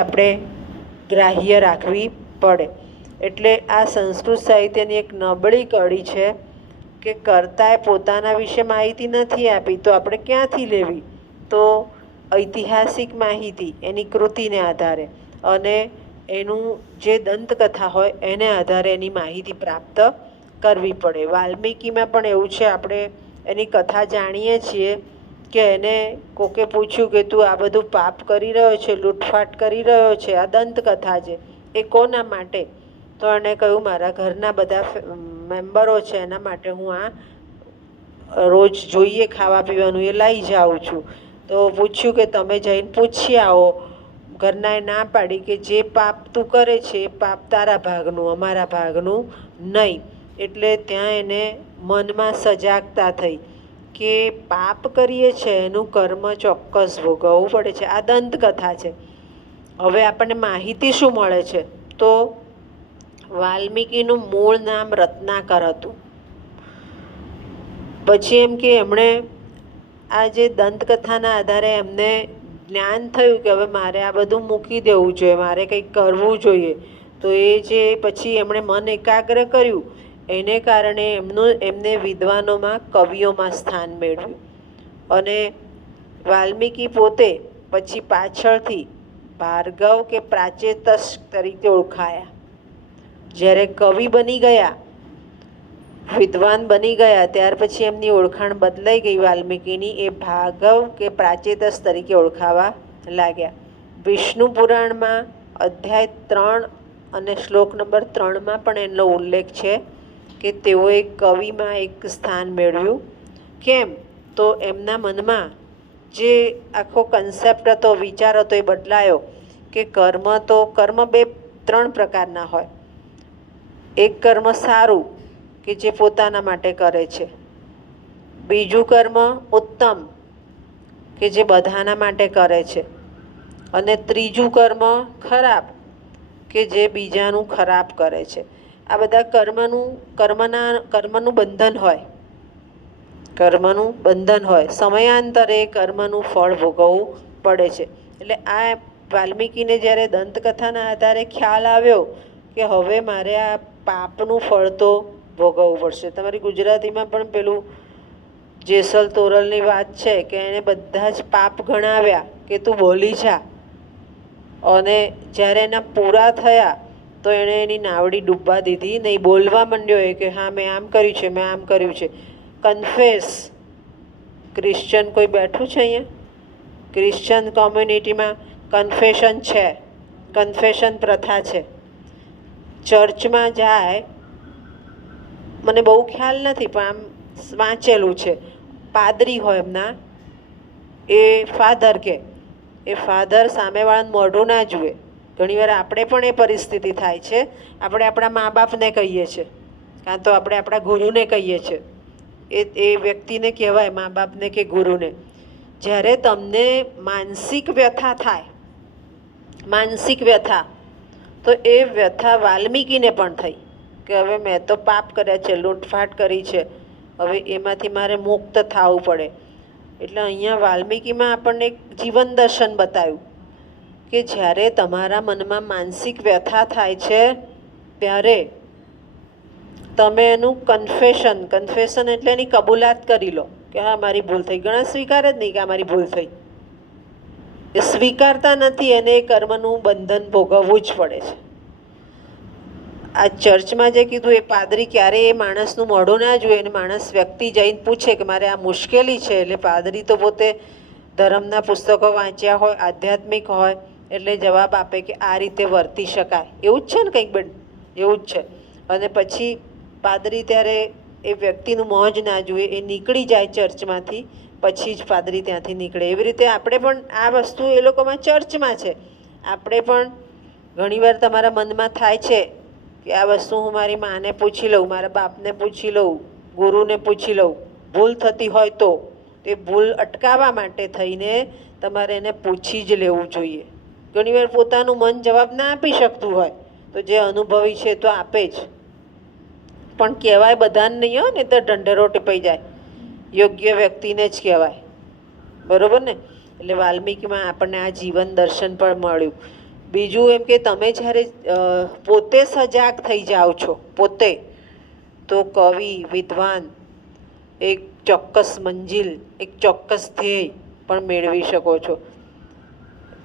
આપણે ગ્રાહ્ય રાખવી પડે. એટલે આ સંસ્કૃત સાહિત્યની એક નબળી કડી છે કે કર્તાએ પોતાના વિશે માહિતી નથી આપી તો આપણે ક્યાંથી લેવી? તો ઐતિહાસિક માહિતી એની કૃતિને આધારે અને એનું જે દંતકથા હોય એને આધારે એની માહિતી પ્રાપ્ત કરવી પડે. વાલ્મીકીમાં પણ એવું છે. આપણે એની કથા જાણીએ છીએ કે એને કોકે પૂછ્યું કે તું આ બધું પાપ કરી રહ્યો છે, લૂંટફાટ કરી રહ્યો છે, આ દંતકથા છે એ કોના માટે? તો એણે કહ્યું મારા ઘરના બધા મેમ્બરો છે એના માટે હું આ રોજ જોઈએ ખાવા પીવાનું એ લઈ જાઉં છું. તો પૂછ્યું કે તમે જઈને પૂછી આવો. ઘરનાએ ના પાડી કે જે પાપ તું કરે છે એ પાપ તારા ભાગનું, અમારા ભાગનું નહીં. એટલે ત્યાં એને મનમાં સજાગતા થઈ કે પાપ કરીએ છીએ એનું કર્મ ચોક્કસ ભોગવવું પડે છે. આ દંતકથા છે. હવે આપણને માહિતી શું મળે છે? તો વાલ્મીકીનું મૂળ નામ રત્નાકર હતું. પછી એમ કે એમણે આ જે દંતકથાના આધારે એમને જ્ઞાન થયું કે હવે મારે આ બધું મૂકી દેવું જોઈએ, મારે કંઈક કરવું જોઈએ. તો એ જે પછી એમણે મન એકાગ્ર કર્યું એને કારણે એમને વિદ્વાનોમાં, કવિઓમાં સ્થાન મેળવ્યું. અને વાલ્મીકી પોતે પછી પાછળથી ભાર્ગવ કે પ્રાચેતસ તરીકે ઓળખાયા. જ્યારે કવિ બની ગયા, વિદ્વાન બની ગયા, ત્યાર પછી એમની ઓળખાણ બદલાઈ ગઈ વાલ્મીકીની. એ ભાર્ગવ કે પ્રાચેતસ તરીકે ઓળખાવા લાગ્યા. વિષ્ણુ પુરાણમાં અધ્યાય 3 અને શ્લોક નંબર 3માં પણ એનો ઉલ્લેખ છે કે તેઓએ કવિમાં એક સ્થાન મેળવ્યું. કેમ? તો એમના મનમાં જે આખો કન્સેપ્ટ હતો, વિચાર હતો એ બદલાયો કે કર્મ 3 પ્રકારના હોય. એક કર્મ સારું કે જે પોતાના માટે કરે છે. બીજું કર્મ ઉત્તમ કે જે બધાના માટે કરે છે. અને ત્રીજું કર્મ ખરાબ કે જે બીજાનું ખરાબ કરે છે. આ બધા કર્મનું બંધન હોય. કર્મનું બંધન હોય. સમયાંતરે કર્મનું ફળ ભોગવવું પડે છે. એટલે આ વાલ્મીકીને જ્યારે દંતકથાના આધારે ખ્યાલ આવ્યો કે હવે મારે આ પાપનું ફળ તો ભોગવવું પડશે. તમારી ગુજરાતીમાં પણ પેલું જેસલ તોરલની વાત છે કે એણે બધા જ પાપ ગણાવ્યા કે તું બોલી જા. અને જ્યારે એના પૂરા થયા તો એણે એની નાવડી ડૂબવા દીધી નહીં. બોલવા માંડ્યો એ કે હા મેં આમ કર્યું છે, મેં આમ કર્યું છે. કન્ફેસ. ક્રિશ્ચન કોઈ બેઠું છે અહીંયા? ક્રિશ્ચન કોમ્યુનિટીમાં કન્ફેશન છે, કન્ફેશન પ્રથા છે. ચર્ચમાં જાય, મને બહુ ખ્યાલ નથી પણ આમ વાંચેલું છે. પાદરી હોય એમના, એ ફાધર કે એ ફાધર સામેવાળાનું મોઢું ના જુએ. ઘણીવાર આપણે પણ એ પરિસ્થિતિ થાય છે. આપણે આપણા મા બાપને કહીએ છીએ, કાં તો આપણે આપણા ગુરુને કહીએ છીએ. એ વ્યક્તિને કહેવાય, મા બાપને કે ગુરુને. જ્યારે તમને માનસિક વ્યથા થાય, માનસિક વ્યથા, તો એ વ્યથા વાલ્મીકીને પણ થઈ કે હવે મેં તો પાપ કર્યા છે, લૂંટફાટ કરી છે, હવે એમાંથી મારે મુક્ત થવું પડે. એટલે અહીંયા વાલ્મીકીમાં આપણને એક જીવન દર્શન બતાવ્યું કે જ્યારે તમારા મનમાં માનસિક વ્યથા થાય છે ત્યારે તમે એનું કન્ફેશન એટલે એની કબૂલાત કરી લો કે હા મારી ભૂલ થઈ. ઘણા સ્વીકારે જ નહીં કે આ મારી ભૂલ થઈ. એ સ્વીકારતા નથી, એને એ કર્મનું બંધન ભોગવવું જ પડે છે. આ ચર્ચમાં જે કીધું એ પાદરી ક્યારેય એ માણસનું મોઢું ના જુએ. અને માણસ વ્યક્તિ જઈને પૂછે કે મારે આ મુશ્કેલી છે, એટલે પાદરી તો પોતે ધર્મના પુસ્તકો વાંચ્યા હોય, આધ્યાત્મિક હોય, એટલે જવાબ આપે કે આ રીતે વર્તી શકાય. એવું જ છે ને કંઈક બેન? એવું જ છે. અને પછી પાદરી ત્યારે એ વ્યક્તિનું મોં જ ના જુએ, એ નીકળી જાય ચર્ચમાંથી, પછી જ પાદરી ત્યાંથી નીકળે. એવી રીતે આપણે પણ આ વસ્તુ એ લોકોમાં ચર્ચમાં છે. આપણે પણ ઘણીવાર તમારા મનમાં થાય છે કે આ વસ્તુ હું મારી માને પૂછી લઉં, મારા બાપને પૂછી લઉં, ગુરુને પૂછી લઉં. ભૂલ થતી હોય તો એ ભૂલ અટકાવવા માટે થઈને તમારે એને પૂછી જ લેવું જોઈએ. ઘણીવાર પોતાનું મન જવાબ ના આપી શકતું હોય તો જે અનુભવી છે તો આપે જ, પણ કહેવાય બધાને નહીં હોય ને, તો ઢંઢેરો ટીપાઈ જાય. યોગ્ય વ્યક્તિને જ કહેવાય. બરાબર ને? એટલે વાલ્મીકીમાં આપણને આ જીવન દર્શન પણ મળ્યું બીજું એમ કે તમે જ્યારે પોતે સજાગ થઈ જાઓ છો પોતે, તો કવિ વિદ્વાન એક ચોક્કસ મંજિલ, એક ચોક્કસ ધ્યેય પણ મેળવી શકો છો.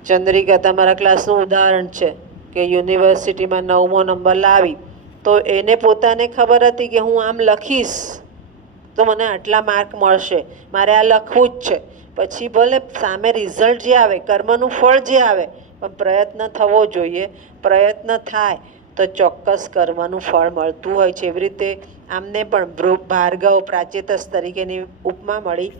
ચંદ્રિકા તમારા ક્લાસનું ઉદાહરણ છે કે યુનિવર્સિટીમાં 9મો નંબર લાવી, તો એને પોતાને ખબર હતી કે હું આમ લખીશ તો મને આટલા માર્ક મળશે, મારે આ લખવું જ છે. પછી ભલે સામે રિઝલ્ટ જે આવે, કર્મનું ફળ જે આવે, પણ પ્રયત્ન થવો જોઈએ. પ્રયત્ન થાય તો ચોક્કસ કર્મનું ફળ મળતું હોય છે. એવી રીતે આમને પણ ભાર્ગવ પ્રાચેતસ તરીકેની ઉપમા મળી,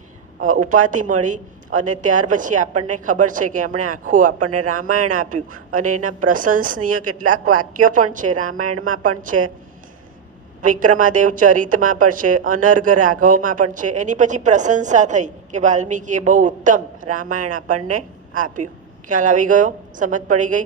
ઉપાધિ મળી. અને ત્યાર પછી આપણને ખબર છે કે એમણે આખું આપણને રામાયણ આપ્યું, અને એના પ્રશંસનીય કેટલાક વાક્યો પણ છે, રામાયણમાં પણ છે, વિક્રમાદેવ ચરિતમાં પણ છે, અનર્ઘ રાઘવમાં પણ છે. એની પછી પ્રશંસા થઈ કે વાલ્મીકીએ બહુ ઉત્તમ રામાયણ આપણને આપ્યું. ખ્યાલ આવી ગયો? સમજ પડી ગઈ?